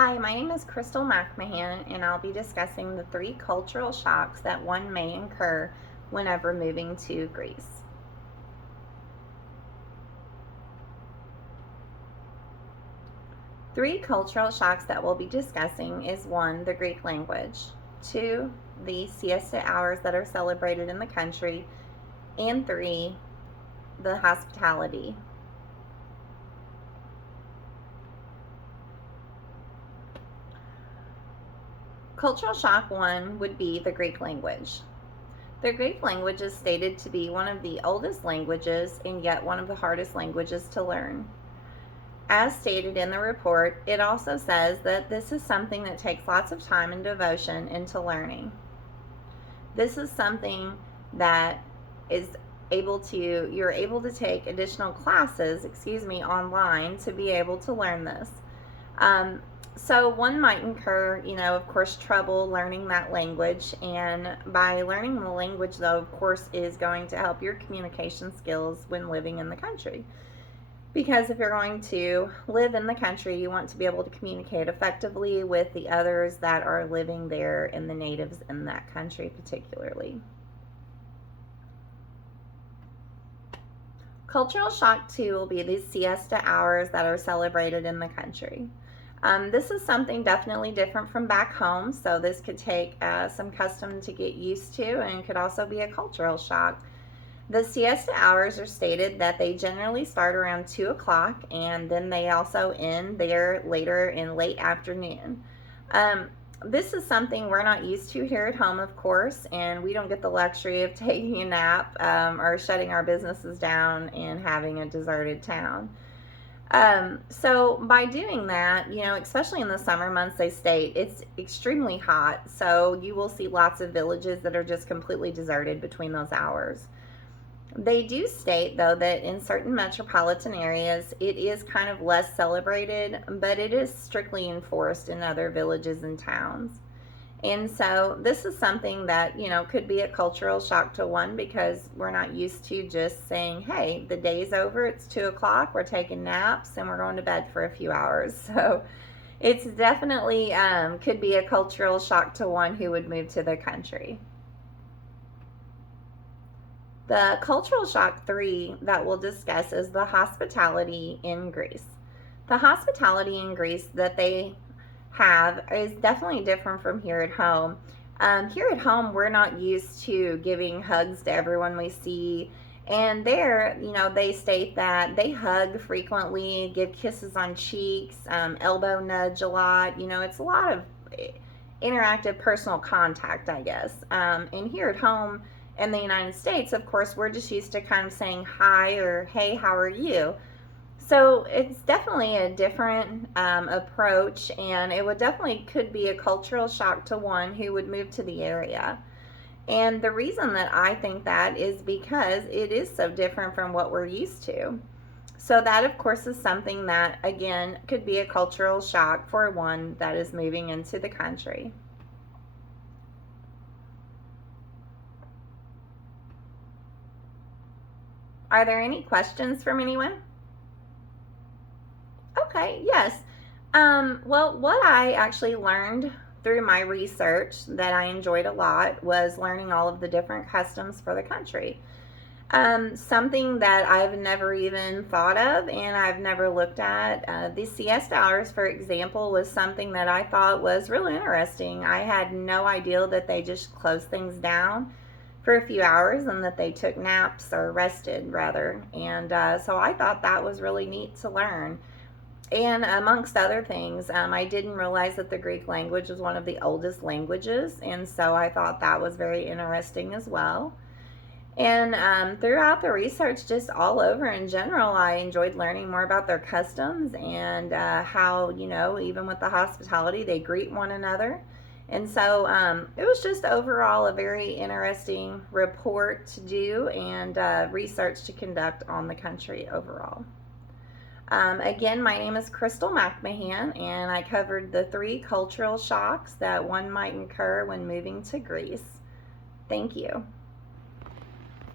Hi, my name is Crystal McMahon, and I'll be discussing the 3 cultural shocks that one may incur whenever moving to Greece. 3 cultural shocks that we'll be discussing is 1, the Greek language, 2, the siesta hours that are celebrated in the country, and 3, the hospitality. Cultural shock 1 would be the Greek language. The Greek language is stated to be one of the oldest languages and yet one of the hardest languages to learn. As stated in the report, it also says that this is something that takes lots of time and devotion into learning. This is something that you're able to take additional classes, online to be able to learn this. So one might incur, of course, trouble learning that language. And by learning the language, though, of course, is going to help your communication skills when living in the country. Because if you're going to live in the country, you want to be able to communicate effectively with the others that are living there and the natives in that country particularly. Cultural shock 2 will be the siesta hours that are celebrated in the country. This is something definitely different from back home, so this could take some custom to get used to and could also be a cultural shock. The siesta hours are stated that they generally start around 2 o'clock and then they also end there later in late afternoon. This is something we're not used to here at home, of course, and we don't get the luxury of taking a nap or shutting our businesses down and having a deserted town. So by doing that, especially in the summer months, they state it's extremely hot. So you will see lots of villages that are just completely deserted between those hours. They do state, though, that in certain metropolitan areas, it is kind of less celebrated, but it is strictly enforced in other villages and towns. And so this is something that, could be a cultural shock to one because we're not used to just saying, hey, the day's over, it's 2 o'clock, we're taking naps, and we're going to bed for a few hours. So it's definitely could be a cultural shock to one who would move to the country. The cultural shock 3 that we'll discuss is the hospitality in Greece. The hospitality in Greece that they have is definitely different from here at home. Here at home, we're not used to giving hugs to everyone we see. And there, they state that they hug frequently, give kisses on cheeks, elbow nudge a lot. It's a lot of interactive personal contact, I guess. And here at home in the United States, of course, we're just used to kind of saying hi or hey, how are you? So it's definitely a different approach, and it would definitely could be a cultural shock to one who would move to the area. And the reason that I think that is because it is so different from what we're used to. So that, of course, is something that, again, could be a cultural shock for one that is moving into the country. Are there any questions from anyone? Okay, yes. Well, what I actually learned through my research that I enjoyed a lot was learning all of the different customs for the country. Something that I've never even thought of and I've never looked at. The siesta hours, for example, was something that I thought was really interesting. I had no idea that they just closed things down for a few hours and that they took naps or rested rather. And so I thought that was really neat to learn. And amongst other things, I didn't realize that the Greek language was one of the oldest languages, and so I thought that was very interesting as well. And throughout the research, just all over in general, I enjoyed learning more about their customs and how, even with the hospitality, they greet one another. And so it was just overall a very interesting report to do and research to conduct on the country overall. Again, my name is Crystal McMahon, and I covered the 3 cultural shocks that one might incur when moving to Greece. Thank you.